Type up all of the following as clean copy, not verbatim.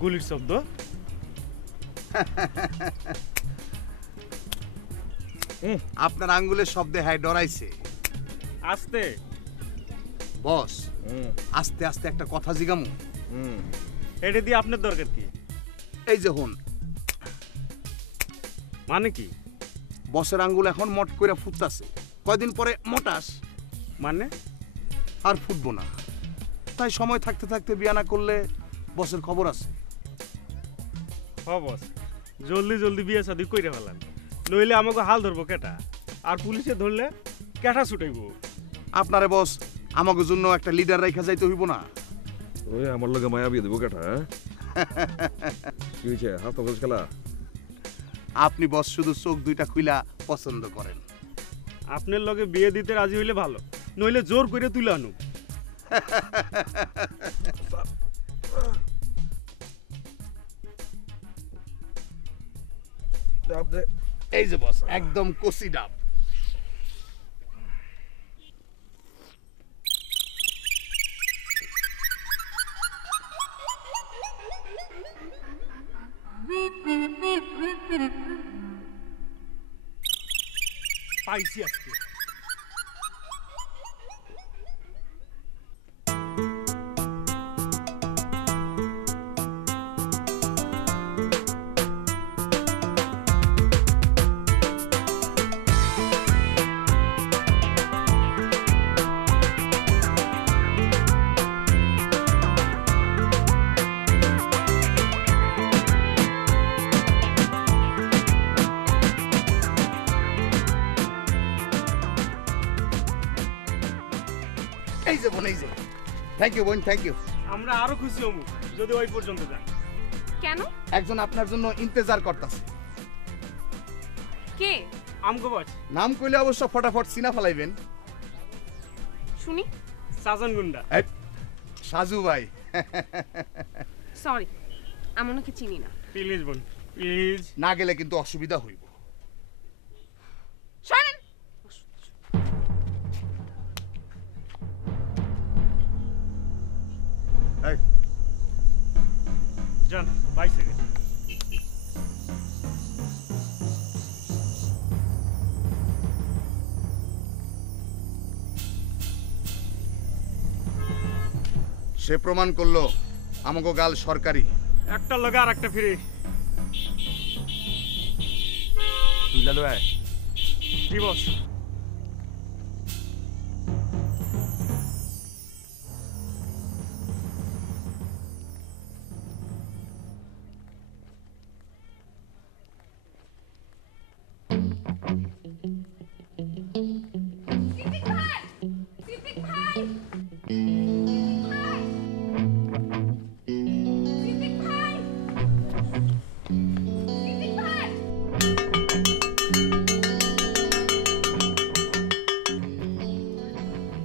গুলির শব্দ। আপনার আঙ্গুলের শব্দে হ্যাঁ ডরাইছে। আস্তে বস, আস্তে আস্তে একটা কথা জিগামু। এটা দিয়ে আপনার দরকার কি? এই যে হন, মানে কি? বসের আঙ্গুল এখন মট করে ফুটতাছে, কয়দিন পরে মোটাস। মানে আর ফুটবো না, তাই সময় থাকতে থাকতে বিয়া না করলে বসের খবর আছে। হ বস, জলদি জলদি বিয়ে শাদি কইরা ফেলান, নইলে আমাকে হাল ধরবো কেটা, আর পুলিশে ধরলে কেটা ছুটাইব। আপনারে বস আমাকে জন্য একটা লিডার রাইখা যাইতে হইব না? ওই আমার লগে মায়া বিয়ে দেবো কেটা? কি হয়েছে, হাত বস খেলা? আপনি বস শুধু চোখ দুইটা খুইলা পছন্দ করেন। আপনার লগে বিয়ে দিতে রাজি হইলে ভালো, নইলে জোর করে তুলে আনু। এই যে বস, একদম কচি ডাব। পাইছি আজকে। এই যে বোন, এই যে। থ্যাংক ইউ বোন, থ্যাংক ইউ। আমরা আরো খুশি হমু যদি ওই পর্যন্ত যান। কেন? একজন আপনার জন্য ইন্তজার করতেছে। কে? আমগো বস। নাম কইলে অবশ্য ফটাফট সিনা ফেলাইবেন। শুনি। সাজন গুন্ডা। সাজু ভাই। সরি, আমি ওনাকে চিনি না। প্লিজ বোন, প্লিজ। না গেলে কিন্তু অসুবিধা হইব। শোনেন, এই যান, 22 সেকেন্ড। সে প্রমাণ করলো আমাকে গাল সরকারি। একটা লগে আর একটা ফ্রি। তুই লালো আয়। জি বস।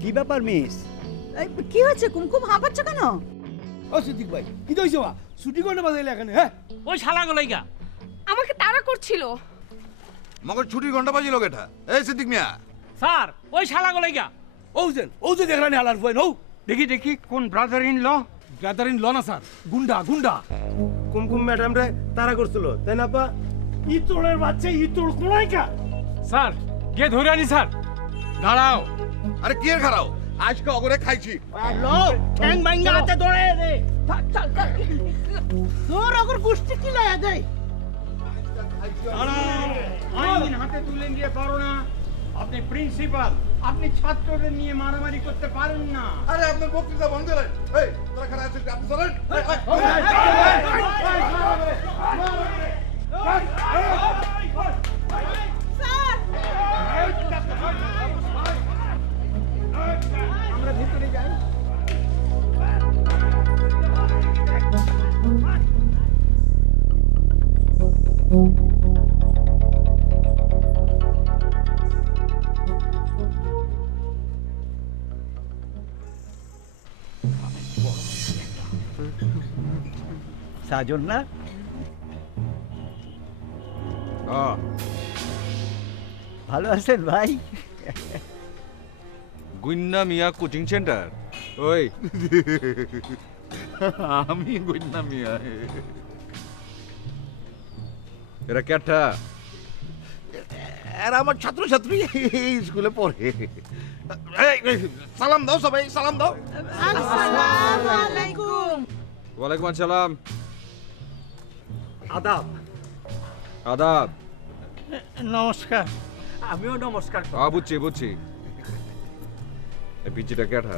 কি ব্যাপার মিস? কি হয়েছে? কুমকুম হাঁপাচ্ছ কেন? ও সিদ্দিক ভাই, কি হইছে মা? ছুটি কোনে বাজাইলে এখানে? হ্যাঁ, ওই শালা গলাইগা আমাকে তাড়া করছিল। মগর ছুটির ঘন্টা বাজিল কেটা? এই সিদ্দিক মিয়া। স্যার, ওই শালা গলাইগা। ও যে দেখলানি হালার বই নও। দেখি দেখি কোন brother in law. Brother in law না স্যার, গুন্ডা গুন্ডা। কুমকুম ম্যাডাম রে তারা করছিল, তাই না পা? ইতোড়ের বাচ্চা ইতোড় কোলাইকা। স্যার, কে ধরে আনি স্যার? দাঁড়াও। আরে কি এর খারাও? আজকে অগরে খাইছি। লো ঠ্যাং ভাঙা হাতে ধরে দে। চল চল, তোর অগর গুষ্টি কি লায়া দে। আইন হাতে তুলে নিয়ে পারো না। আপনি প্রিন্সিপাল, আপনি ছাত্রদের নিয়ে মারামারি করতে পারেন না। আরে আপনার বক্তৃতা বন্ধ করেন। এই তোরা খারাপ আছিস, আপনি চলেন। আমরা ভিতরে যাই। সাজন না? ভালো আছেন ভাই? গুইন্না মিয়া কোচিং সেন্টার। ওই আমি গইনা মিয়া এরা কেটা আর আমার ছাত্রছাত্রী এই স্কুলে পড়ে এই, সালাম দাও সবাই সালাম দাও আসসালামু আলাইকুম। ওয়ালাইকুম আসসালাম আদাব। আদাব নমস্কার। আমিও নমস্কার। বুঝছি বুঝছি এই পিচিটা কেটা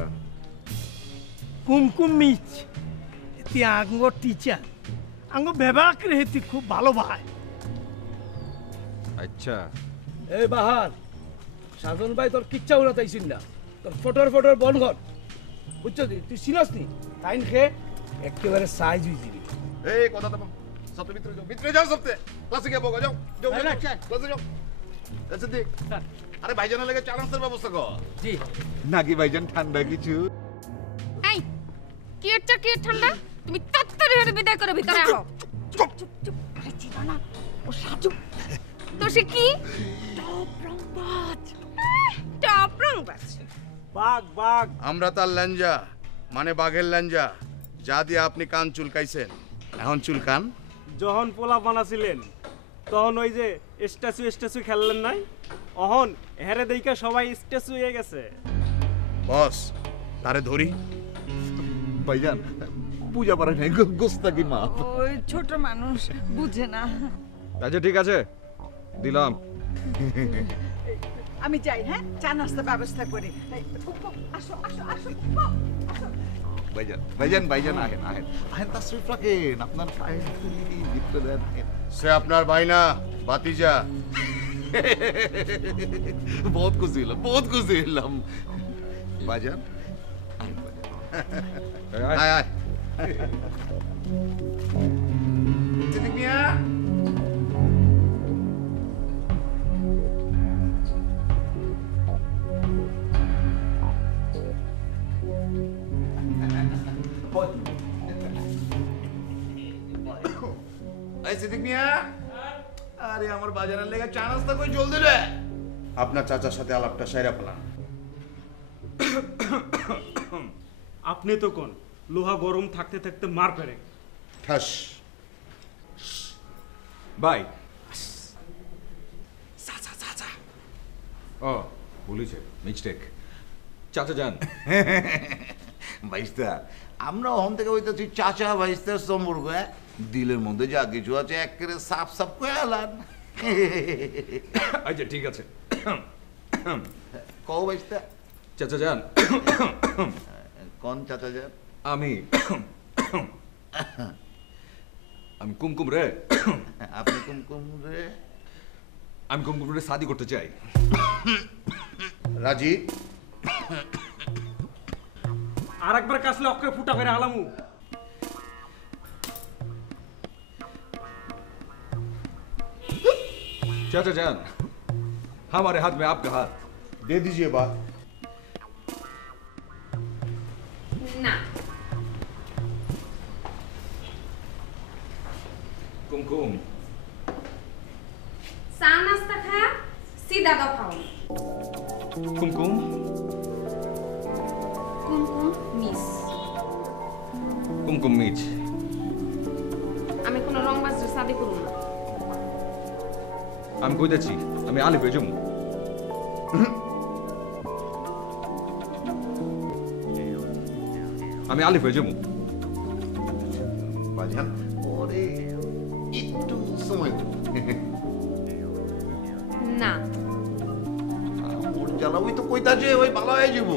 কুমকুম মিচ তি আঙ্গ টিচার আঙ্গ ব্যবহার রেহেতি খুব ভালো ভাই। আচ্ছা এই বাহার সাধন ভাই তোর কিচ্ছা উড়া তাইছিস না, তোর ফটোর বন ঘর বুঝছো তুই চিনস নি তাইন খেয়ে একেবারে সাইজ হয়ে যাবি। এই কথা তো সব ভিতরে যাও সবতে ক্লাসে গিয়ে বগো যাও যাও ক্লাসে যাও আচ্ছা দেখ আরে ভাইজানের লাগে চা নাস্তার ব্যবস্থা কর। জি নাকি ভাইজান ঠান্ডা কিছু এই কি এটা কি ঠান্ডা? তুমি তাড়াতাড়ি হয়ে বিদায় করে ভিতরে আও। চুপ চুপ। আরে চিনো না ও সাজু। তো সে কি? টপ রংবাজ। বাঘ আমরা তার ল্যাঞ্জা মানে বাঘের ল্যাঞ্জা যা দিয়ে আপনি কান চুলকাইছেন এখন চুলকান। যখন পোলা বানাছিলেন তখন ওই যে স্ট্যাচু খেললেন নাই, অহন হেরে দেইকা সবাই স্ট্যাচু হয়ে গেছে। বস তারে ধরি। ভাইজান বুঝা পারে নাই গোস্তাকি মা ওই ছোট মানুষ বুঝে না। আচ্ছা ঠিক আছে দিলাম। আমি যাই, হ্যাঁ চা নাস্তা ব্যবস্থা করি। এই, কুকু, আসো আসো আসো কুকু, আসো। ভাইজান আহেন তাশরিফ রাখেন আপনার পায়ে দিতে দেন সে আপনার ভাই না ভাতিজা। বহুত খুশি হলাম ভাইজান আহেন ভাইজান। আয় আয় সিদ্দিক মিয়া এই সিদ্দিক মিয়া আরে আমার বাজারের লেগে চা নাস্তা কই জলদি রে। আপনার চাচার সাথে আলাপটা সাইরা ফেলান। আপনি তো কোন লোহা গরম থাকতে থাকতে মার পেরে। ঠাস বাই ও বলিছে মিস্টেক চাচা যান। ভাইস্তা আমরা ওখান থেকে হইতেছি চাচা ভাইস্তার সম্পর্ক দিলের মধ্যে যা কিছু আছে একেবারে সাফ সাফ করে আলান। আচ্ছা ঠিক আছে কও ভাইস্তা চাচা যান। কোন চাচা যান? আমি কুমকুম রে আপনি কুমকুম রে? আমি কুমকুম রে শাদি করতে চাই। রাজি আর একবার কাছলে অক্ষরে ফুটা করে হালামু। चाचा जान हमारे हाथ में आपका हाथ दे दीजिए बात। না कुमकुम চা নাস্তা খায়া সিধা দফাও। कुमकुम কুমকুম মিস। कुमकुम मीच আমি কোনো রংবাজের সাথে করব না। আমি কই যাচ্ছি আমি আলিফ এজম আমি আলিফ এজম বাজান ওরে একটু সময় তো না ওর জ্বালা ওই তো কইতাছে ওই ভালো হয়ে যাব।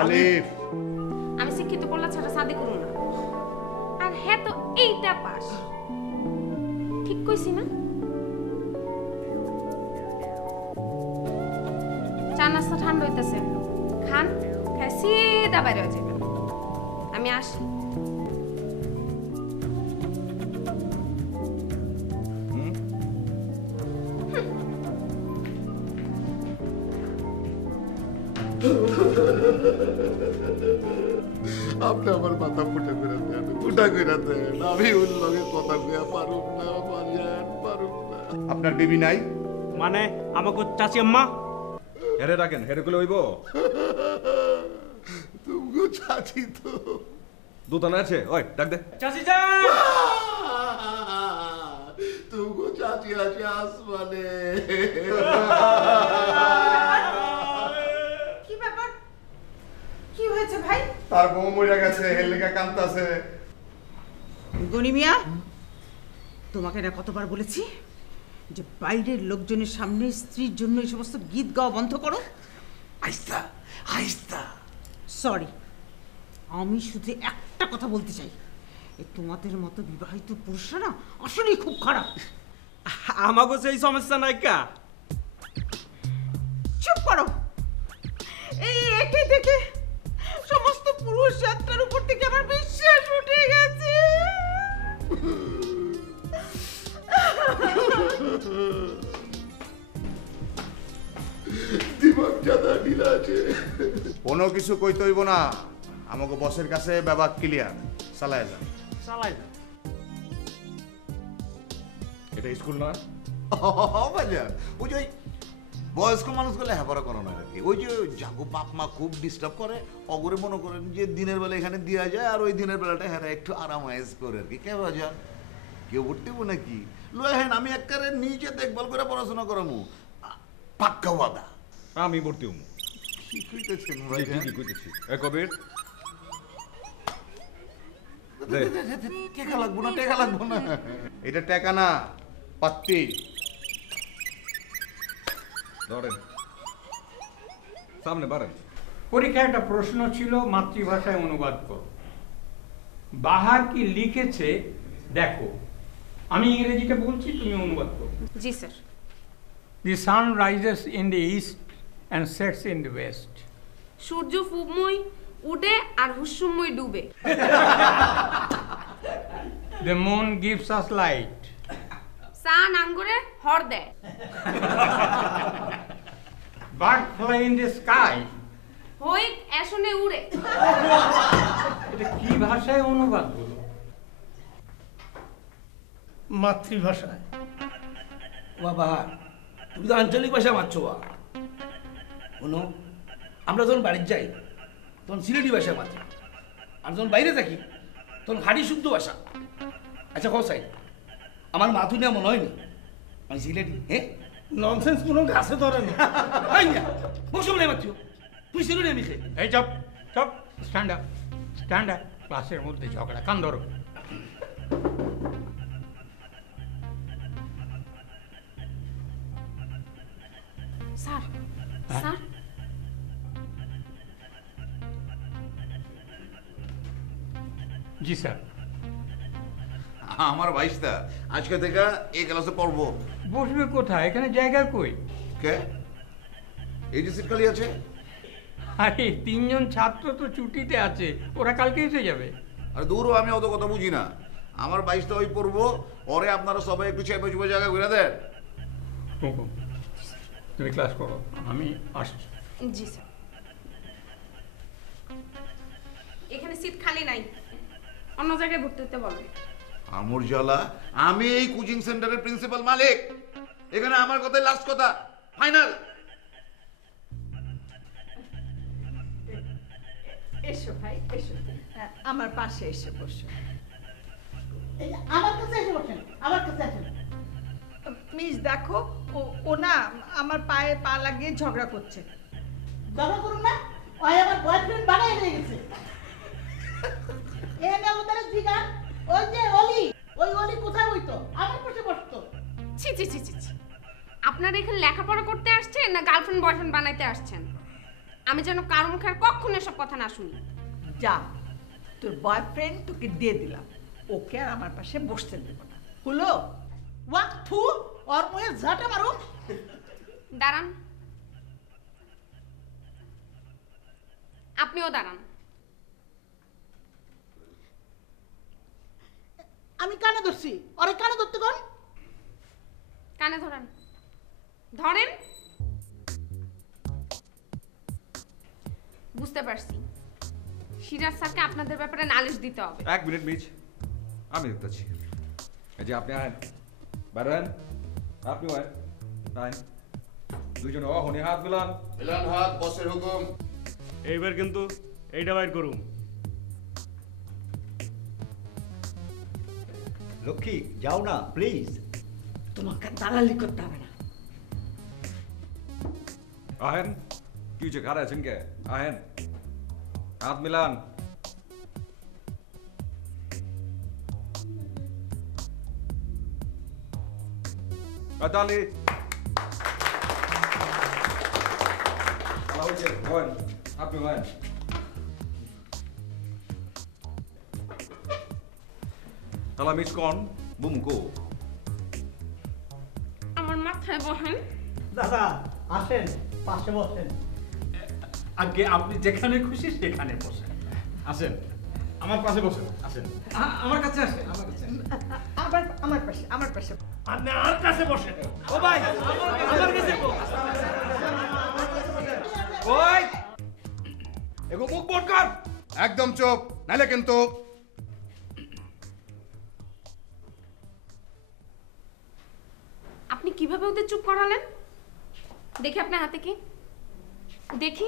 আলিফ আমি শিক্ষিত পড়লা ছাড়া সাথে করব না। আর হ্যাঁ তো এইটা পাস ঠিক কইছি না? চা নাস্তা ঠান্ডা হইতেছে, খান খাই সিধা বাইরে হয়ে যাবেন। আমি আসি। আপনি আমার মাথা ফুটা করে দেন আমি ওর লগে কথা কইয়া পারুম না বাজান পারুম না। আপনার বেবি নাই? মানে আমাকে চাচি আম্মা হেরে রাখেন হেরে গুলো হইব तुमको चाची तो দোতানা আছে ওই ডাক দে চাচি যান तुमको चाची আছে আসমানে কি ব্যাপার কি হয়েছে ভাই তার বউ মরে গেছে হেলেকা কাঁদতাছে গনি মিয়া তোমাকে না কতবার বলেছি যে বাইরের লোকজনের সামনে স্ত্রীর জন্য এই সমস্ত গীত গাওয়া বন্ধ করো আইস্তা আইস্তা সরি আমি শুধু একটা কথা বলতে চাই এই তোমাদের মতো বিবাহিত পুরুষরা না আসলেই খুব খারাপ আমাকে সেই সমস্যা নাই কা চুপ করো এই একে দেখে সমস্ত পুরুষ যাত্রার উপর থেকে আমার বিশ্বাস উঠে গেছে দিমাগ জাদা ঢিলা আছে কোনো কিছু কইতে হইব না আমাকে বসের কাছে ব্যাপার ক্লিয়ার চালায় যান চালাই যান এটা স্কুল না বাজার ওই যে ওই বয়স্ক মানুষগুলো হ্যাপারা করো না আর কি ওই যে জাগো বাপ মা খুব ডিস্টার্ব করে অগরে মনে করেন যে দিনের বেলা এখানে দেওয়া যায় আর ওই দিনের বেলাটা হ্যাঁ একটু আরামাইজ করে আর কি কে বাজার কেউ উঠতেব নাকি লয় হ্যাঁ আমি একবারে নিজে দেখভাল করে পড়াশোনা করামু পাক্কা ওয়াদা আমি ভর্তি হমু কি কইতেছেন কি কইতেছি এ কবির টেকা লাগবো না টেকা লাগবো না এটা টাকা না পাত্তি ধরেন সামনে বাড়েন পরীক্ষায় একটা প্রশ্ন ছিল মাতৃভাষায় অনুবাদ করো বাহার কি লিখেছে দেখো আমি ইংরেজিতে বলছি তুমি অনুবাদ করো জি sir The sun rises in the east and sets in the west. সূর্য ফুবময় উঠে আর হুসময় ডুবে The moon gives us light. সান আঙ্গুরে হর দেয় Birds fly in the sky. হই এসনে উড়ে এটা কি ভাষায় অনুবাদ হলো? মাতৃভাষায় বাবা তুমি তো আঞ্চলিক ভাষা মারছো বা শোনো আমরা যখন বাড়ির যাই তখন সিলেটি ভাষা মাতি আর যখন বাইরে থাকি তখন হাড়ি শুদ্ধ ভাষা আচ্ছা কও সাই আমার মাথু নিয়ে মনে হয়নি আমি সিলেটি হ্যাঁ ননসেন্স কোনো গাছে ধরে না মৌসুম নেই মাত্র তুই সিলেটি আমি খাই এই চপ চপ স্ট্যান্ড আপ ক্লাসের মধ্যে ঝগড়া কান ধরো স্যার স্যার জি স্যার আমার ভাইস্তা আজকে থেকে এই ক্লাসে পড়বো বসবে কোথায় এখানে জায়গা কই কে এই যে সিট খালি আছে আরে তিনজন ছাত্র তো ছুটিতে আছে ওরা কালকে এসে যাবে আর দূরও আমি অত কথা বুঝি না আমার বাইশটা ওই পড়বো ওরে আপনারা সবাই একটু চেপে চুপে জায়গা ঘুরে দেন হুকুম তুমি ক্লাস করো আমি আসছি জি স্যার এখানে সিট খালি নাই অন্য জায়গায় ভর্তি হতে বলবে আমর জ্বালা আমি এই কোচিং সেন্টারের প্রিন্সিপাল মালিক এখানে আমার কথাই লাস্ট কথা ফাইনাল এসো ভাই এসো আমার পাশে এসে বসো আমার কাছে এসে বসেন আমার কাছে আসেন মিস দেখো ও না আমার পায়ে পা লাগিয়ে ঝগড়া করছে ঝগড়া করুন না ওই আমার বয়ফ্রেন্ড বানাই হয়ে গেছে এনে ওদের জিগান ওই যে অলি কোথায় হইতো আমার পাশে বসতো ছি ছি ছি ছি ছি। আপনারা এখানে লেখাপড়া করতে আসছেন না গার্লফ্রেন্ড বয়ফ্রেন্ড বানাইতে আসছেন আমি যেন কারো মুখে আর কখনো এসব কথা না শুনি যা তোর বয়ফ্রেন্ড তোকে দিয়ে দিলাম ওকে আর আমার পাশে বসতে দেব না হলো ওয়াক থু ওর মুখে ঝাঁটা মারো দাঁড়ান আপনিও দাঁড়ান আমি কানে ধরছি ওরে কানে ধরতে কোন কানে ধরেন ধরেন বুঝতে পারছি সিরাজ স্যারকে আপনাদের ব্যাপারে নালিশ দিতে হবে এক মিনিট মিজ আমি দেখতেছি এই যে আপনি আইন বারেন আপনি আইন দুইজন অহনি হাত মিলান মিলান হাত বসের হুকুম এইবার কিন্তু এইটা বাইর করুম। লক্ষ্মী যাও না প্লিজ। তোমাকে দালালি করতে হবে না। আহেন কি হয়েছে খারাপ আছেন কে? আহেন হাত মিলান। তাহলে আপনি তাহলে মিস কন বুমকো আমার মাথায় বহেন। দাদা আসেন, পাশে বসেন। আগে আপনি যেখানে খুশি সেখানে বসেন। আসেন আমার পাশে বসেন। আসেন আমার কাছে আসেন। আমার পাশে আপনি আর কাছে বসেন। ও ভাই আমার কাছে ওই এগো মুখ বন্ধ কর। একদম চুপ, নাইলে কিন্তু আপনি কিভাবে ওদের চুপ করালেন? দেখি আপনার হাতে কি, দেখি।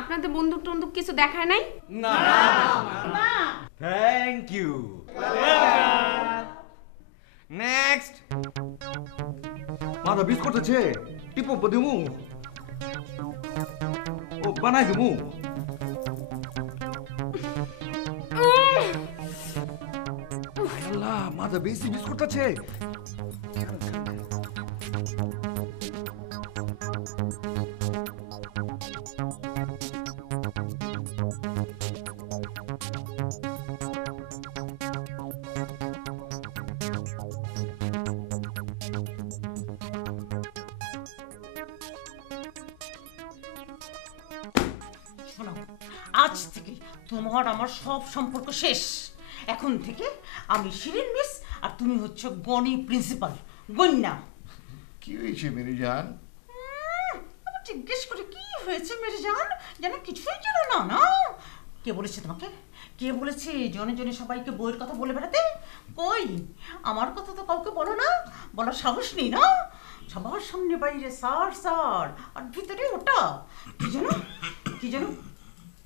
আপনাদের বন্দুক টন্দুক কিছু দেখায় নাই? না থ্যাংক ইউ। নেক্সট মাদা বিস্কুট আছে টিপো দিমু ও বানাই দিমু। আল্লাহ মাদা বেশি বিস্কুট আছে। শোনো, আজ থেকে তোমার আমার সব সম্পর্ক শেষ। এখন থেকে আমি শিরিন মিস আর তুমি হচ্ছে গনি প্রিন্সিপাল, গন্যা। কি হয়েছে মেরি জান? আমি জিজ্ঞেস করে কি হয়েছে মেরি জান, যেন কিছুই ছিল না। না, কে বলেছে তোমাকে? কে বলেছে জনে জনে সবাইকে বইয়ের কথা বলে বেড়াতে? কই, আমার কথা তো কাউকে বলো না, বলার সাহস নেই না? সবার সামনে বাইরে স্যার স্যার, আর ভিতরে ওটা কি যেন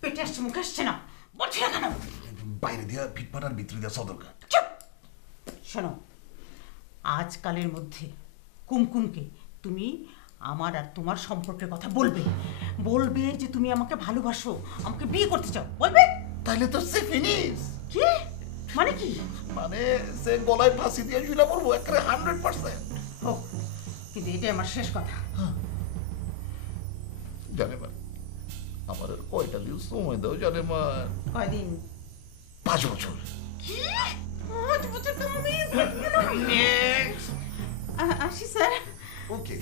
পেটে আসছে, মুখে আসছে না, বলছি না কেন? বাইরে দিয়া ফিটপাটার ভিতরে দিয়া সদরকার। চুপ! শোনো, আজকালের মধ্যে কুমকুমকে তুমি আমার আর তোমার সম্পর্কের কথা বলবে, বলবে যে তুমি আমাকে ভালোবাসো, আমাকে বিয়ে করতে চাও, বলবে। তাহলে তো সে ফিনিশ। কি মানে? কি মানে সে গলায় ফাঁসি দিয়ে ঝুলে পড়বো একেবারে 100%। ও, কিন্তু এটাই আমার শেষ কথা। জানে মা, আমার আর কয়টা দিন সময় দাও জানে মা? কয়দিন? 5 বছর। কি 5 বছর? তো আমি আসি স্যার। ওকে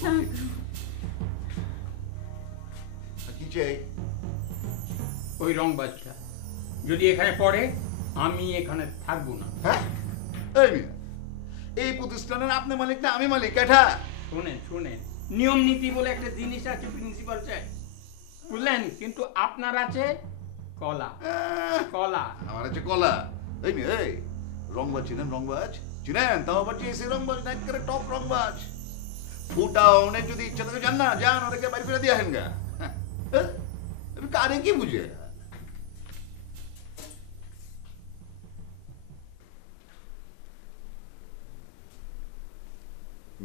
কি চাই? ওই রংবাজটা যদি এখানে পড়ে আমি এখানে থাকবো না। হ্যাঁ এই মিয়া, এই প্রতিষ্ঠানের আপনি মালিক না আমি মালিক? এটা শুনেন নিয়ম নীতি বলে একটা জিনিস আছে, প্রিন্সিপাল চাই, বুঝলেন? কিন্তু আপনার আছে কলা। কলা আমার আছে কলা। এই মিয়া, এই রংবাজ চিনেন? রংবাজ চিনেন? তাও আবার যে রংবাজ না, একেবারে টপ রংবাজ। ফুটা অনেক যদি ইচ্ছা থাকে যান না, যান ওদেরকে বাড়ি ফিরে দিয়ে আসেন গা। কারে কি বুঝে?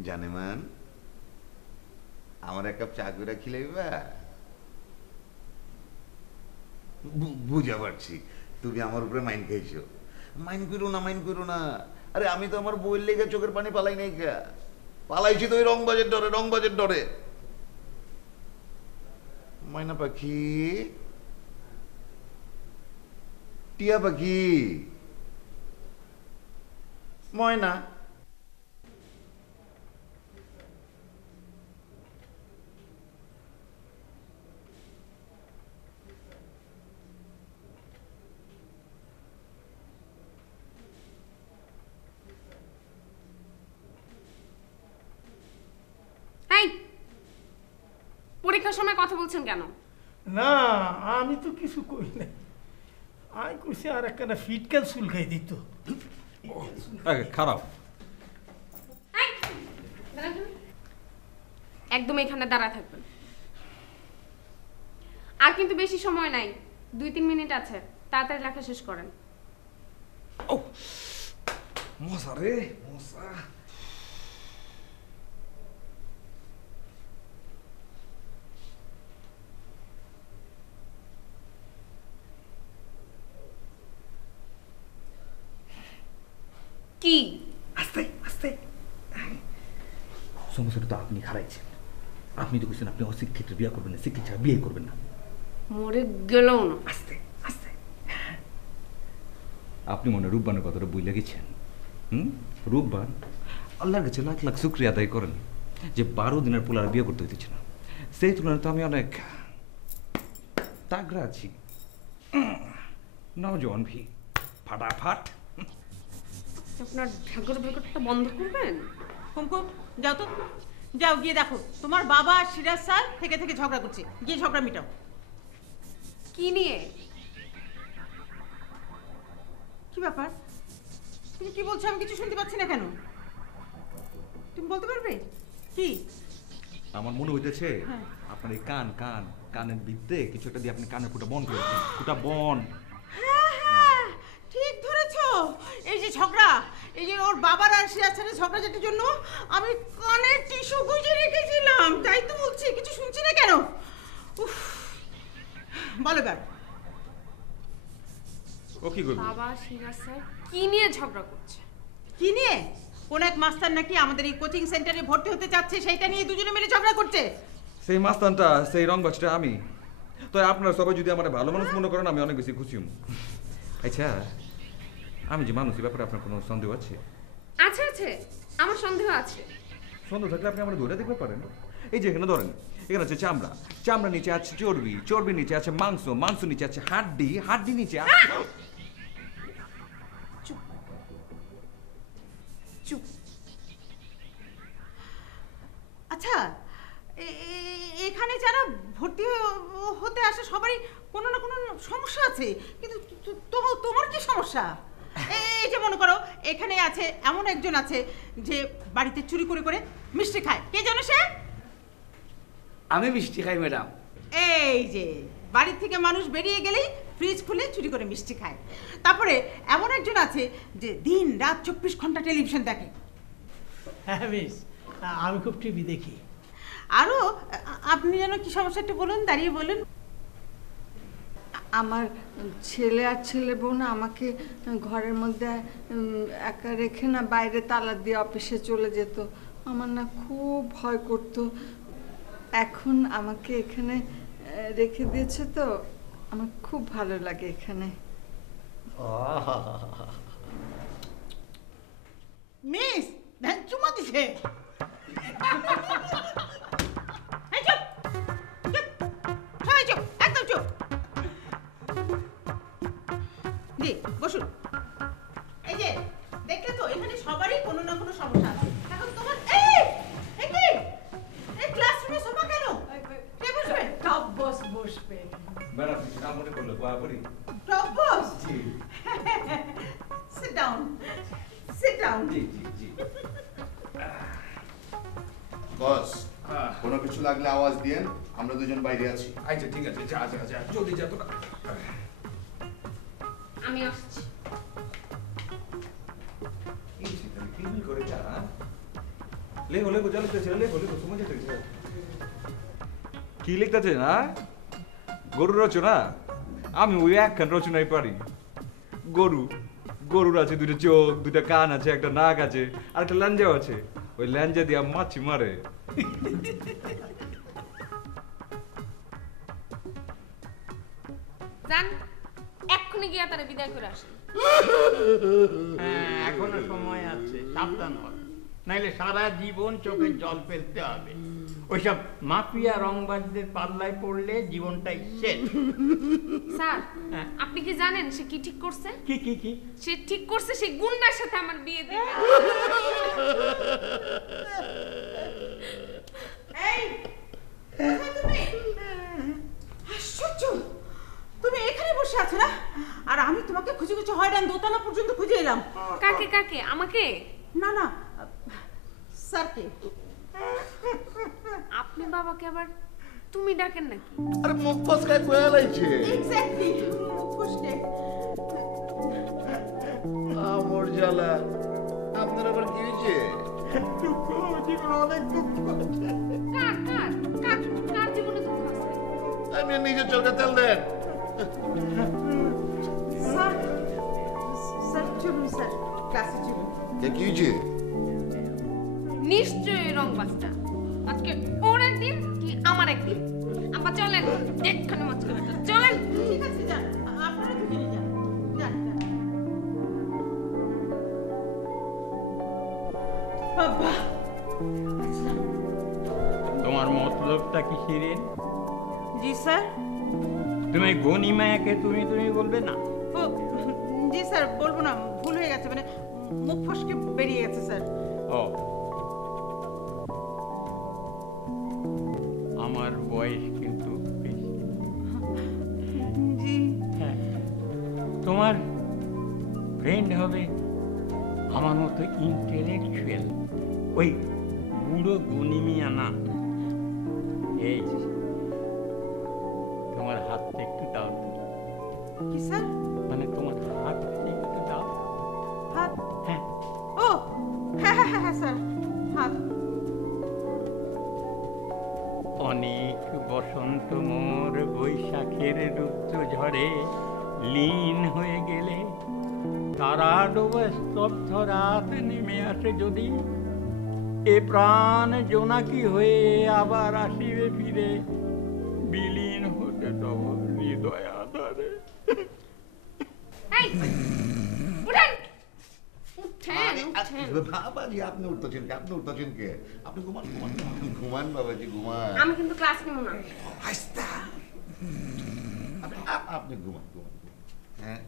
জানে মান, আমার এক কাপ চা করে খিলাইবা? বুঝা পারছি তুমি আমার উপরে মাইন্ড খাইছো। মাইন্ড করো না। আরে আমি তো আমার বইয়ের লেগে চোখের পানি পালাই নাই গা, পালাইছি তো ওই রংবাজের ডরে। ময়না পাখি, টিয়া পাখি, ময়না। এই, পরীক্ষার সময় কথা বলছেন কেন? না আমি তো কিছু কই না, আমি কইছি আর একটা ফিট ক্যালসুল খাই দিত। খারাপ এই, দাঁড়া এখানে। একদম এখানে দাঁড়া থাকবেন। আর কিন্তু বেশি সময় নাই, 2-3 মিনিট আছে, তাড়াতাড়ি লেখা শেষ করেন। ও মশা রে মশা। কি আস্তে আস্তে, সমস্যাটা তো আপনি হারাইছেন। আপনি তো বলছেন আপনি অশিক্ষিত বিয়ে করবেন না, শিক্ষিত ছাড়া বিয়ে করবেন না। মরে গেল না। আস্তে আস্তে। আপনি মনে রূপবানের কথাটা বুঝলে গেছেন। রূপবান আল্লাহর কাছে লাখ লাখ শুক্রিয়া আদায় করেন যে 12 দিনের পোলার বিয়ে করতে হইতেছে না। সেই তুলনায় তো আমি অনেক তাগড়া আছি। নওজোয়ান ভি ফাটাফাট। আপনার ঢাকর ব্যাকরটা বন্ধ করবেন? কুমকুম যাও তো, যাও গিয়ে দেখো তোমার বাবা আর সিরাজ স্যার থেকে থেকে ঝগড়া করছে, গিয়ে ঝগড়া মিটাও। কি নিয়ে? কি ব্যাপার, তুমি কি বলছো? আমি কিছু শুনতে পাচ্ছি না কেন? তুমি বলতে পারবে কি? আমার মনে হইতেছে আপনার এই কানের বিদ্যে কিছু একটা দিয়ে আপনি কানের ফুটা বন করে দিচ্ছেন। ফুটা বন। হ্যাঁ ঠিক ধরেছো। এই যে ঝগড়া, এই যে ওর বাবার আর সিরাজ স্যারের ঝগড়া যেটার জন্য আমি কানের টিস্যু গুঁজে রেখেছিলাম, তাই তো বলছি কিছু শুনছি না কেন। উফ, বলো এবার। ও কি করবে? বাবা সিরাজ স্যার কি নিয়ে ঝগড়া করছে? কি নিয়ে? কোন এক মাস্টার নাকি আমাদের এই কোচিং সেন্টারে ভর্তি হতে চাচ্ছে, সেইটা নিয়ে দুজনে মিলে ঝগড়া করছে। সেই মাস্তানটা, সেই রংবাজটা আমি। তো আপনারা সবাই যদি আমার ভালো মানুষ মনে করেন আমি অনেক বেশি খুশি হব। আচ্ছা, আমি যে মানুষের ব্যাপারে আপনার কোনো সন্দেহ আছে? আছে আছে, আমার সন্দেহ আছে। সন্দেহ থাকলে আপনি আমার ধরে দেখতে পারেন। এই যে এখানে ধরেন, এখানে আছে চামড়া, চামড়া নিচে আছে চর্বি, চর্বি নিচে আছে মাংস, মাংস নিচে আছে হাড্ডি, হাড্ডি নিচে চুপ। আচ্ছা, এখানে যারা ভর্তি হতে আসে সবারই কোনো না কোনো সমস্যা আছে, কিন্তু তোমার কি সমস্যা? এই যে মনে করো এখানে আছে এমন একজন আছে যে বাড়িতে চুরি করে করে মিষ্টি খায়। কে জানো সে? আমি মিষ্টি খাই ম্যাডাম। এই যে বাড়ি থেকে মানুষ বেরিয়ে গেলেই ফ্রিজ খুলে চুরি করে মিষ্টি খায়। তারপরে এমন একজন আছে যে দিন রাত 24 ঘন্টা টেলিভিশন দেখে। হ্যাঁ মিস, আমি খুব টিভি দেখি। আরো আপনি যেন কি সমস্যা একটু বলুন, দাঁড়িয়ে বলুন। আমার ছেলে আর ছেলে বউ না আমাকে ঘরের মধ্যে একা রেখে না বাইরে তালা দিয়ে অফিসে চলে যেত। আমার না খুব ভয় করতো। এখন আমাকে এখানে রেখে দিয়েছে তো আমার খুব ভালো লাগে এখানে। মিস ভ্যান চুমা দিছে। একদম চুপ। জি বসুন। এই যে দেখলে তো এখানে সবারই কোনো না কোনো সমস্যা আছে। এখন তোমার এই ক্লাসরুমে সোফা কেন? কে বসবে? টপ বস বসবে। ম্যাডাম কিছু কাম মনে করলো বাড়ি। Top boss? জি। Sit down, sit down. জি জি জি। বস, কোনো কিছু লাগলে আওয়াজ দিয়েন, আমরা দুজন বাইরে আছি। আচ্ছা ঠিক আছে, যা যা যা, জলদি যা তোরা। আমি আসছি। এই সেটা ক্লিন করে যা। লেখো লেখো, যা লিখতেছে লেখো লেখো, সময় যেতে। কি লিখতেছে না? গরু রচনা? আমি ওই একখান রচনাই পারি। গরুর আছে দুটো চোখ, দুটো কান আছে, একটা নাক আছে, আর একটা ল্যাঞ্জাও আছে। ওই ল্যাঞ্জা দিয়ে মাছি মারে। যান, এক্ষুনি গিয়া তারা বিদায় করে আসেন। হ্যাঁ, এখনো সময় আছে, সাবধান হন, নাইলে সারা জীবন চোখে জল ফেলতে হবে। ওইসব মাফিয়া রংবাজদের পাল্লায় পড়লে জীবনটাই শেষ। স্যার, আপনি কি জানেন সে কি ঠিক করছে? কি কি কি? সে ঠিক করছে সে গুন্ডার সাথে আমার বিয়ে দিবে। এই কোথায় তুমি? আশ্চর্য, তুমি এখানে বসে আছো না? আর আমি তোমাকে খুঁজে খুঁজে হয়রান দোতলা পর্যন্ত খুঁজে এলাম। কাকে কাকে? আমাকে? না না, স্যারকে। আপনি বাবাকে আবার তুমি ডাকেন নাকি? আরে মুখ ফসকায় কয়ে লাইছে। এক্স্যাক্টলি, মুখ ফসকে। আমার জ্বালা, আপনার আবার কি হয়েছে? দুঃখ, জীবনে অনেক দুঃখ আছে। কার জীবনে দুঃখ আছে? আপনি নিজের চোখে তেল দেন। স্যার, চলুন স্যার, ক্লাসে চলুন। কি হয়েছে? নিশ্চয়ই রংবাজটা আজকে ওর একদিন কি আমার একদিন। আপা চলেন, এক্ষুনি মাঝখানে চলেন। ঠিক আছে, যান, আপনারা দুজনে যান। যান, যান। বাবা, তোমার মতলবটা কি শিরিন? জি স্যার। তুমি গনিমায়াকে তুমি তুমি বলবে না? ও জি স্যার, বলবো না, ভুল হয়ে গেছে, মানে মুখ ফসকে বেরিয়ে গেছে স্যার। ও, আমার বয়স কিন্তু বেশি। জি। হ্যাঁ, তোমার ফ্রেন্ড হবে আমার মতো ইন্টেলেকচুয়াল, ওই বুড়ো গনিমিয়া না। এই তোমার হাতটা একটু দাও তো। কি স্যার? মানে তোমার হাতটা একটু দাও। হাত? হ্যাঁ। ও হ্যাঁ হ্যাঁ হ্যাঁ স্যার, হাত। অনেক বসন্ত মোর বৈশাখের রুদ্র ঝড়ে লীন হয়ে গেলে তারা ডোবা স্তব্ধ রাত নেমে আসে যদি, এ প্রাণ জোনাকি হয়ে আবার আসিবে ফিরে, বিলীন হতে তব হৃদয় আধারে। বাবাজি আপনি উঠতেছেন কে? আপনি উঠতেছেন কে? আপনি ঘুমান ঘুমান ঘুমান বাবাজি ঘুমান। আমি কিন্তু ক্লাস নিব না। আপনি ঘুমান ঘুমান। হ্যাঁ,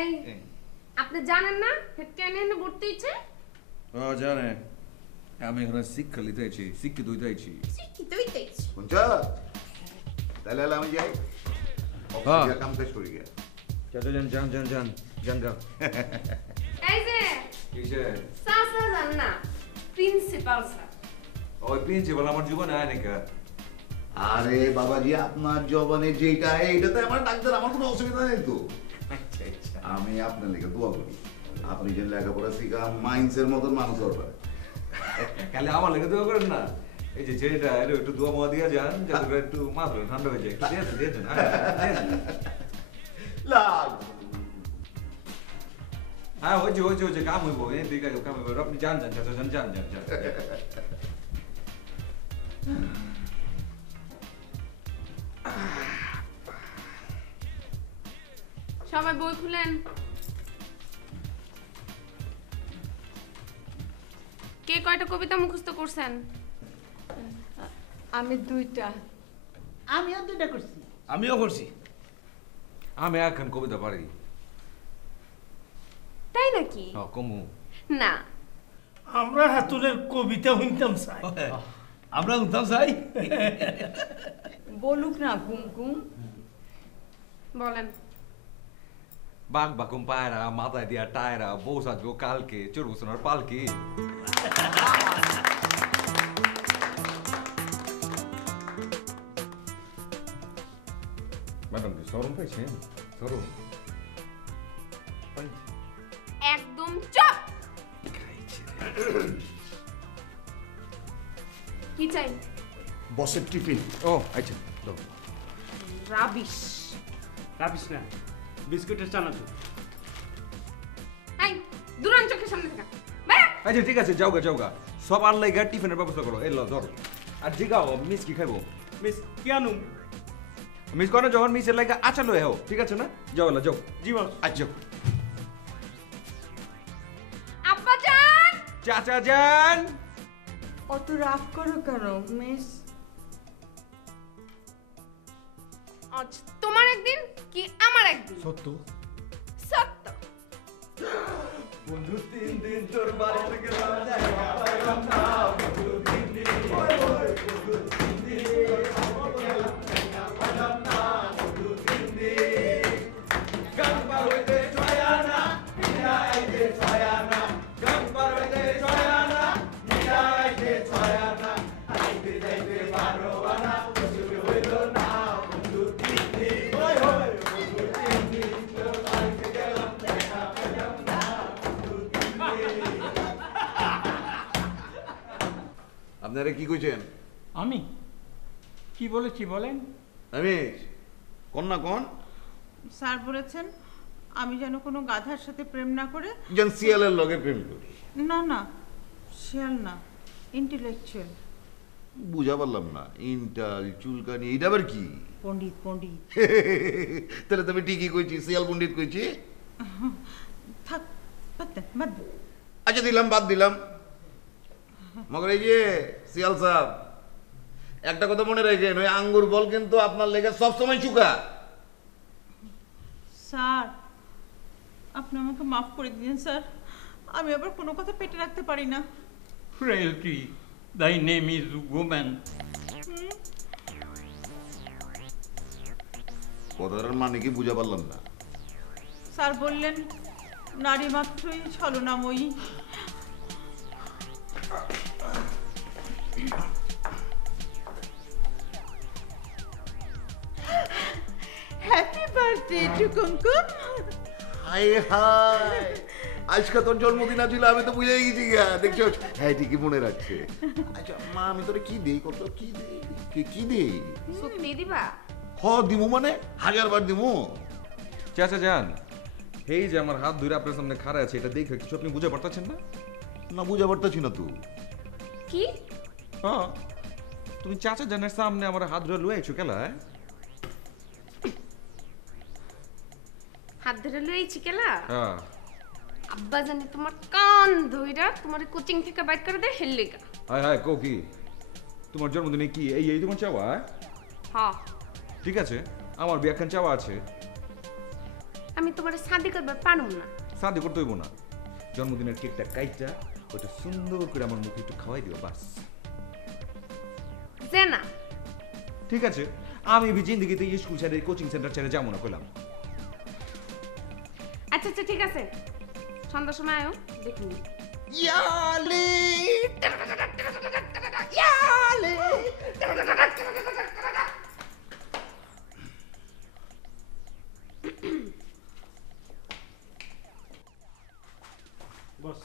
এই আপনি জানেন না কেন এনে ভর্তি হয়েছে? ও জানে, আমি এখানে শিক্ষা নিতে আইছি, শিক্ষিত হইতে আইছি। শিক্ষিত হইতেছি। শুনছ? তাহলে আমি যাই, কাম শেষ করি গিয়া। যান যান যান যান যান যান। এই যে কিসে? স্যার জান না, প্রিন্সিপাল স্যার। ওই প্রিন্সিপাল আমার জীবনে আয় নাকি? আরে বাবাজি আপনার জবানে যেটা এইটা তো আমার ডাক্তার, আমার কোনো অসুবিধা নেই তো। আচ্ছা আচ্ছা। আমি আপনার লেগে দোয়া করি আপনি যে লেখাপড়া শিখা মাইন্সের মতন মানুষ হবে। খালি আমার লেগে দোয়া করেন না, এই যে ছেলেটা এর একটু দোয়া মোয়া দিয়ে যান যাতে করে একটু মাথা ঠান্ডা হয়ে যায়। একটু দিয়েছেন হ্যাঁ, হয়েছে কাম হইব, এই দিকে কাম হইব। আপনি যান যান যান যান যান যান। সবাই বই খুলেন। কে কয়টা কবিতা মুখস্থ করছেন? আমি 2টা। আমিও 2টা করছি। আমিও করছি। আমি এখন কবিতা পারি। তাই নাকি? কমু না, আমরা হাতুলের কবিতা শুনতাম চাই। আমরা শুনতাম চাই। বলুক না কুমকুম। বলেন। বাঘ বাকুম পায়রা, মাথায় দিয়া টায়রা, বউ সাজবো কালকে, চড়বো সোনার পালকি। ম্যাডাম কি শরম পাইছেন? শরম একদম চুপ। কি চাই? বসের টিফিন। ও আচ্ছা, রাবিশ। রাবিশ না, বিস্কুটের চানাচুর। এই দুরান চোখের সামনে থেকে বেরা। আচ্ছা ঠিক আছে, যাওগা সব আর লাইগা টিফিনের ব্যবস্থা করো। এই লো ধরো। আর জিগাও মিস কি খাইবো? মিস কি আনুম? মিস করে যখন মিসের লাইগা আচ্ছা লয়ে হও, ঠিক আছে না? যাও যাও। জি বস। আচ্ছা আব্বা জান, চাচা যান। অত রাগ করো কেন মিস? আজ তোমার একদিন কি আমার একদিন? সত্য সত্য। বন্ধু 3 দিন তোর বাড়িতে গেলাম পাইলাম না, বন্ধু 3 দিন বন্ধু 3 দিন পাইলাম না, বন্ধু 3 দিন গান পার হইতে ছয়ানা মিলাইতে ছয়ানা, গান পার হইতে ছয়ানা মিলাইতে ছয়ানা, আইতে যাইতে আপনারা কি কইছেন? আমি কি বলেছি বলেন? আমি কন্যা কোন? স্যার বলেছেন আমি যেন কোনো গাধার সাথে প্রেম না করে যেন শিয়ালের লগে প্রেম করি। না না শিয়াল না ইন্টেলেকচুয়াল। বুঝা পারলাম না, ইন্টাল চুলকানি এটা আবার কি? পণ্ডিত পণ্ডিত। তাহলে তুমি ঠিকই কইছি, শিয়াল পণ্ডিত কইছি। থাক বাদ দে বাদ দে। আচ্ছা দিলাম, বাদ দিলাম। মগর এই যে শিয়াল সাহেব, একটা কথা মনে রাখেন, ওই আঙ্গুর বল কিন্তু আপনার লেগে সবসময় চুকা। স্যার আপনি আমাকে মাফ করে দিন স্যার, আমি আবার কোনো কথা পেটে রাখতে পারি না। Frailty, thy name is woman. কথাটার মানে কি বুঝা পারলাম না। স্যার বললেন নারী মাত্রই ছলনাময়ী। Happy birthday to Kumkum. Hi hi, আজকে তোর জন্মদিন ছিল, আমি তো বুঝে গেছি গা। দেখছো, হ্যাঁ ঠিকই মনে রাখছে। আচ্ছা মা, আমি তোরে কি দেই, কত কি দেই, কি দেই? সত্যি দিবা? হ দিমু, মানে 1000 বার দিমু। চাচা যান, এই যে আমার হাত ধরে আপনার সামনে খাড়া আছে, এটা দেখে কিছু আপনি বুঝে পারতেছেন না? না বুঝা পারতাছি না তুই। কি? হ্যাঁ, তুমি চাচা জানের সামনে আমার হাত ধরে লুয়ে আইছো কেলা? হাত ধরে লইছি কেলা? হ্যাঁ। আব্বা জানি তোমার কান ধইরা তোমার কোচিং থেকে বাইক করে দে হেললেগা। হায় হায়, কো কি তোমার জন্মদিনে কি এই তোমার চাওয়া? হ্যাঁ ঠিক আছে, আমার বিয়াখান চাওয়া আছে। আমি তোমার শাদি করবে পারুম না। শাদি করতে হইব না, জন্মদিনের কেকটা কাইটা ওটা সুন্দর করে আমার মুখে একটু খাওয়াই দিও বাস। যে না ঠিক আছে, আমি জিন্দিগিতে স্কুল ছেড়ে কোচিং সেন্টার ছেড়ে যাবো না কইলাম। আচ্ছা আচ্ছা ঠিক আছে, সন্ধ্যার সময় আয়ো দেখুন। ইয়ালে ইয়ালে বস।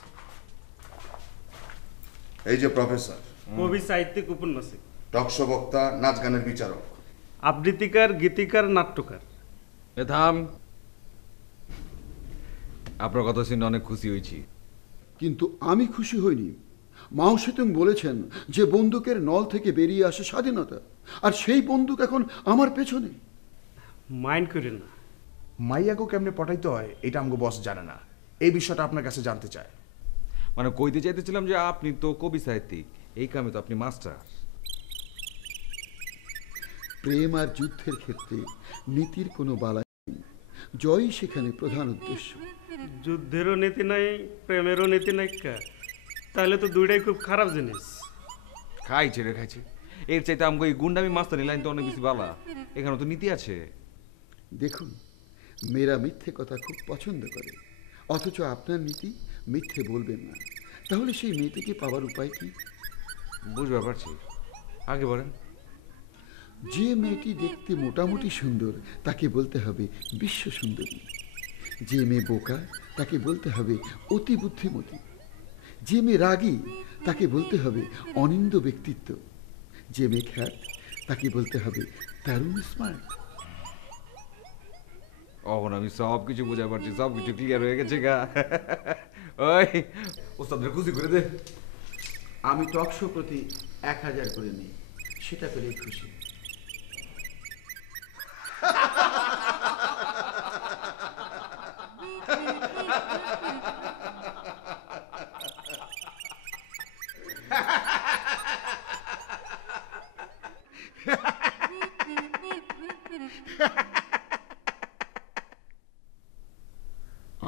এই যে প্রফেসর, কবি, সাহিত্যিক, উপন্যাসিক, টকশো বক্তা, নাচ গানের বিচারক, আবৃত্তিকার, গীতিকার, নাট্যকার। এ থাম, আপনার কথা শুনে অনেক খুশি হয়েছি। কিন্তু আমি খুশি হইনি। মাও সেতুং বলেছেন যে বন্দুকের নল থেকে বেরিয়ে আসে স্বাধীনতা, আর সেই বন্দুক এখন আমার পেছনে। মাইন্ড করেন না। মাইয়াকে কেমনে পটাইতে হয় এটা আমাকে বস জানে না। এই বিষয়টা আপনার কাছে জানতে চায়। মানে কইতে চাইতেছিলাম যে আপনি তো কবি সাহিত্যিক, এই কামে তো আপনি মাস্টার। প্রেম আর যুদ্ধের ক্ষেত্রে নীতির কোনো বালাই নেই, জয়ই সেখানে প্রধান উদ্দেশ্য। যুদ্ধেরও নীতি নাই, প্রেমেরও নীতি নাই, তাহলে তো দুইটাই খুব খারাপ জিনিস। খাইছে রে খাইছে, এর চাইতে আমাকে এই গুন্ডামি মাস্টার লাইন তো অনেক বেশি বালা। এখানে তো নীতি আছে। দেখুন, মেয়েরা মিথ্যে কথা খুব পছন্দ করে, অথচ আপনার নীতি মিথ্যে বলবেন না। তাহলে সেই মেয়েটিকে পাওয়ার উপায় কি? বুঝতে পারছি, আগে বলেন। যে মেয়েটি দেখতে মোটামুটি সুন্দর তাকে বলতে হবে বিশ্ব সুন্দরী। যে মেয়ে বোকা তাকে বলতে হবে অতি বুদ্ধিমতী। যে মেয়ে রাগী তাকে বলতে হবে অনিন্দ ব্যক্তিত্ব। যে মেয়ে খ্যাত তাকে বলতে হবে দারুণ স্মার্ট। এখন আমি সব কিছু বুঝতে পারছি, সব কিছু ক্লিয়ার হয়ে গেছে গা। ওই ওস্তাদের খুশি করে দে। আমি টকশো প্রতি 1000 করে নিই, সেটা পেলেই খুশি।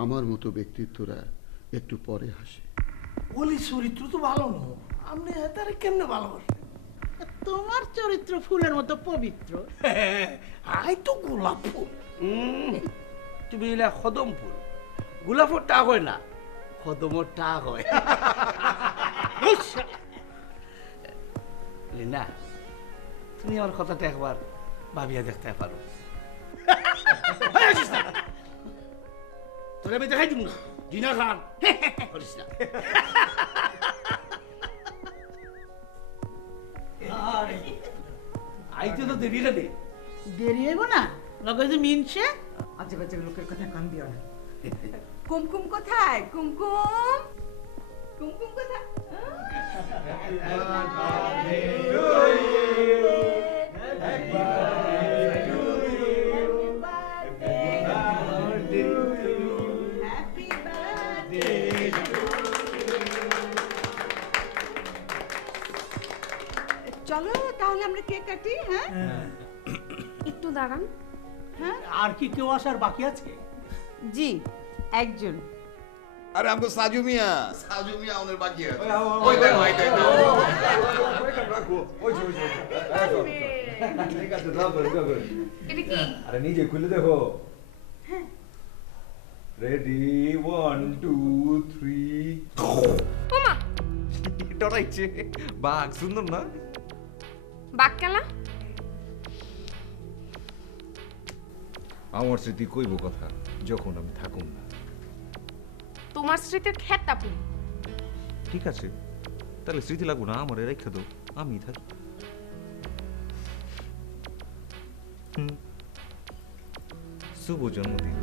আমার মতো ব্যক্তিত্বরা একটু পরে হাসে। ওলি চরিত্র তো ভালো না, আপনি তারে কেমনে ভালোবাসেন? তোমার চরিত্র ফুলের মতো পবিত্র। আই তো গোলাপ ফুল। তুমি এলা কদম ফুল। গোলাপের টাক হয় না, কদমের টাক হয়। লিনা, তুমি আমার কথাটা একবার ভাবিয়া দেখতে পারো। তোরে আমি দেখাই দিব জিনা খান। দেরি রে দে দেরি হইব না লগে যে মিনছে আজে বাজে লোকের কথা কান দিও না। কুমকুম কোথায়? কুমকুম কুমকুম কোথায়? চলো তাহলে আমরা কেক কাটি। হ্যাঁ একটু দাঁড়ান। হ্যাঁ আর কি কেউ আসার বাকি আছে? জি একজন। আরে আমগো সাজু মিয়া ওনের বাকি আছে। ওই দেখ ভাই দেখ ঠিক আছে দাও করে দাও করে। এটা কি? আরে নিজে খুলে দেখো। রেডি 1 2 3 ওমা ডরাইছে বাঘ সুন্দর না? বাঘ কেলা? আমার স্মৃতি কইব কথা যখন আমি থাকুম না। তোমার স্মৃতির খেতা পুরি। ঠিক আছে তাহলে স্মৃতি লাগবো না, আমারে রেখে দাও, আমি থাকি। শুভ জন্মদিন।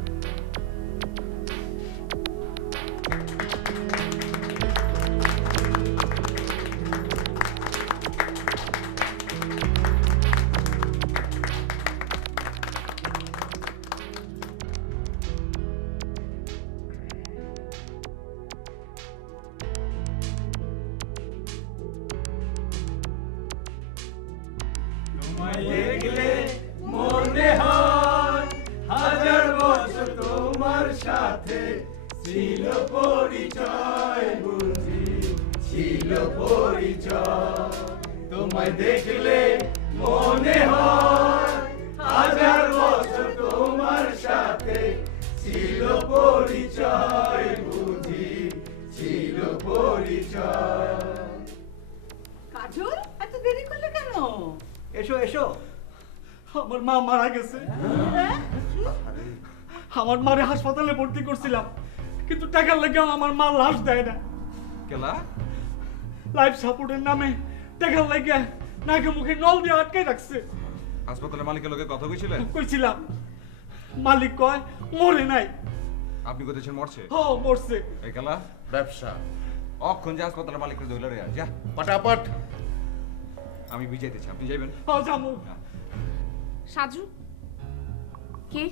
দেখলে মনে হয় হাজার বছর তোমার সাথে ছিল পরিচয়, বুঝি ছিল পরিচয়। তোমায় দেখলে মনে হয় হাজার বছর তোমার সাথে ছিল পরিচয়, বুঝি ছিল পরিচয়। কাজল এত দেরি করলে কেন? এসো এসো, আমার মা মারা গেছে। আমার মারে হাসপাতালে ভর্তি করছিলাম, কিন্তু টাকার লেগে আমার মা লাশ দেয় না। কেলা? লাইফ সাপোর্টের নামে টাকার লেগে নাকে মুখে নল দিয়ে আটকে রাখছে। হাসপাতালের মালিকের লগে কথা কইছিলেন? কইছিলাম, মালিক কয় মরে নাই। আপনি কইতেছেন মরছে? ও মরছে। এই কেলা ব্যবসা অক্ষণ যে হাসপাতালের মালিকের দইলা রে যা পটাপট। আমি বিজাইতেছি, আপনি যাইবেন? হ্যাঁ যাবো। সাজু কে?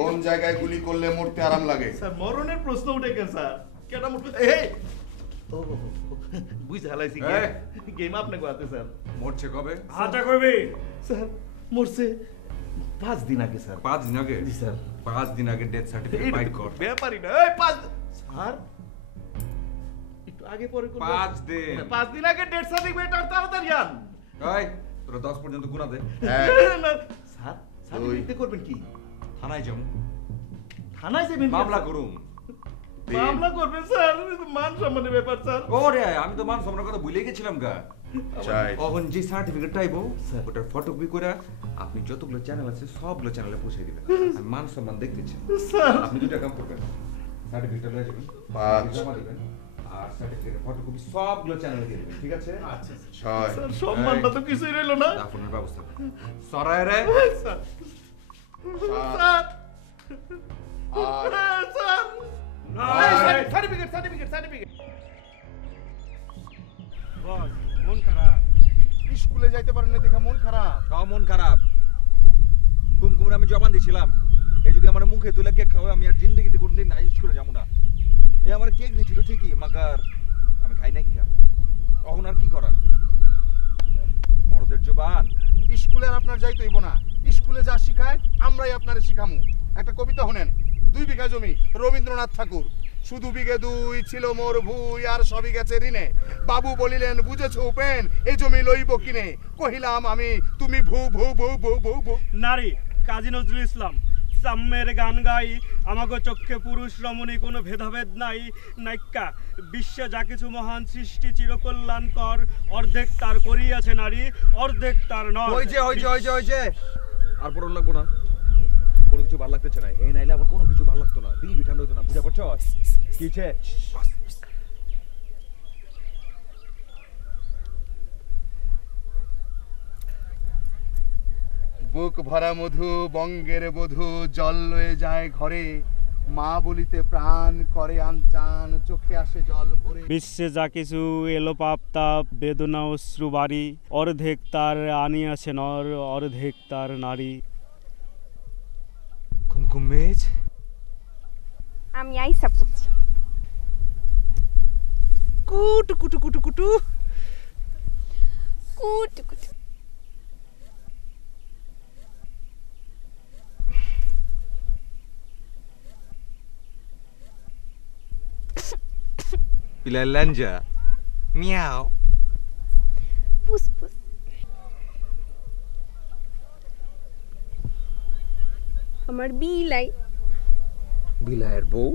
কোন জায়গায় গুলি করলে মরতে আরাম লাগে? স্যার মরণের প্রশ্ন উঠে গেছে স্যার। কেডা মরতে এই ও বুঝা হালাইছি গেম আপনি কোয়াতে স্যার। মরছে কবে? হাতা কইবি? স্যার মরছে 5 দিন আগে স্যার। 5 দিন আগে? জি স্যার। 5 দিন আগে ডেথ সার্টিফিকেট বাইট কর। ব্যাপারই না এই 5 স্যার একটু আগে পরে করব। 5 দিন 5 দিন আগে ডেট সার্টিফিকেট আর তাড়াতাড়ি আন। এই তোরা 10 পর্যন্ত গুণা দে। স্যার সার্টিফিকেট করবেন কি? থানায় যাবো। থানায় যাবেন? মামলা করুম। মামলা করবেন স্যার? মান সম্মানের ব্যাপার স্যার। ওরে আমি তো মান সম্মানের কথা ভুলে গেছিলাম গা। চাই এখন যে সার্টিফিকেট আইবো ওটার ফটোকপি করে আপনি যতগুলো চ্যানেল আছে সবগুলো চ্যানেলে পৌঁছে দিবেন। আমি মান সম্মান দেখতেছি স্যার। আপনি দুটা কাম করবেন, সার্টিফিকেটটা লয়ে যাবেন, 5 জমা দিবেন আর সার্টিফিকেটের ফটোকপি সবগুলো চ্যানেলে দিয়ে দিবেন, ঠিক আছে? আচ্ছা 6 স্যার সম্মানটা তো কিছুই রইল না। দাফনের ব্যবস্থা সরায় রে। Sir 7 sir 8 sir certificate certificate certificate. Boss মন খারাপ। স্কুলে যাইতে পারেন না দেখে মন খারাপ। তাও মন খারাপ। কুমকুমরে আমি জবান দিয়েছিলাম এই যদি আমার মুখে তুলে কেক খাওয়ায় আমি আর জিন্দগিতে কোনোদিন না স্কুলে যাবো না। এ আমার কেক দিয়েছিল ঠিকই, মাগার আমি খাই নাই খা। তখন আর কি করা? মরদের জবান। স্কুলে আর আপনার যাইতে হইব না। স্কুলে যা শিখায় আমরাই আপনারে শিখামু। একটা কবিতা শুনেন। 2 বিঘা জমি, রবীন্দ্রনাথ ঠাকুর। শুধু বিঘে 2 ছিল মোর ভুই, আর সবই গেছে ঋণে। বাবু বলিলেন বুঝেছো উপেন, এই জমি লইব কিনে। কহিলাম আমি তুমি ভু ভু ভু ভু ভু ভু। নারী কাজী নজরুল ইসলাম। সাম্যের গান গাই, আমাগো চক্ষে পুরুষ রমণী কোনো ভেদাভেদ নাই। নাইক্কা বিশ্বে যা কিছু মহান সৃষ্টি চিরকল্যাণকর, অর্ধেক তার করিয়াছে নারী, অর্ধেক তার নর। হয়েছে আর পড়ন লাগবো না, কোনো কিছু ভালো লাগতেছে না। এই নাইলে আমার কোনো কিছু ভালো লাগতো না, দিল বিঠান হইতো না, বুঝা পড়ছ কিছে? বুক ভরা মধু বঙ্গের বধূ, জল লয়ে যায় ঘরে, মা বলিতে প্রাণ করে আনচান, চোখে আসে জল ভরে। বিশ্বে যা কিছু এলো পাপ তাপ বেদনা অশ্রু বাড়ি, অর্ধেক তার আনিয়াছে নর, অর্ধেক তার নারী। কুমকুম মেজ, আমি আইসা পড়ছি। কুটু কুটু কুটু কুটু কুটু কুটু। পিলা লাঞ্জা মিয়াও পুস পুস। আমার বিলাই। বিলায়ের বউ।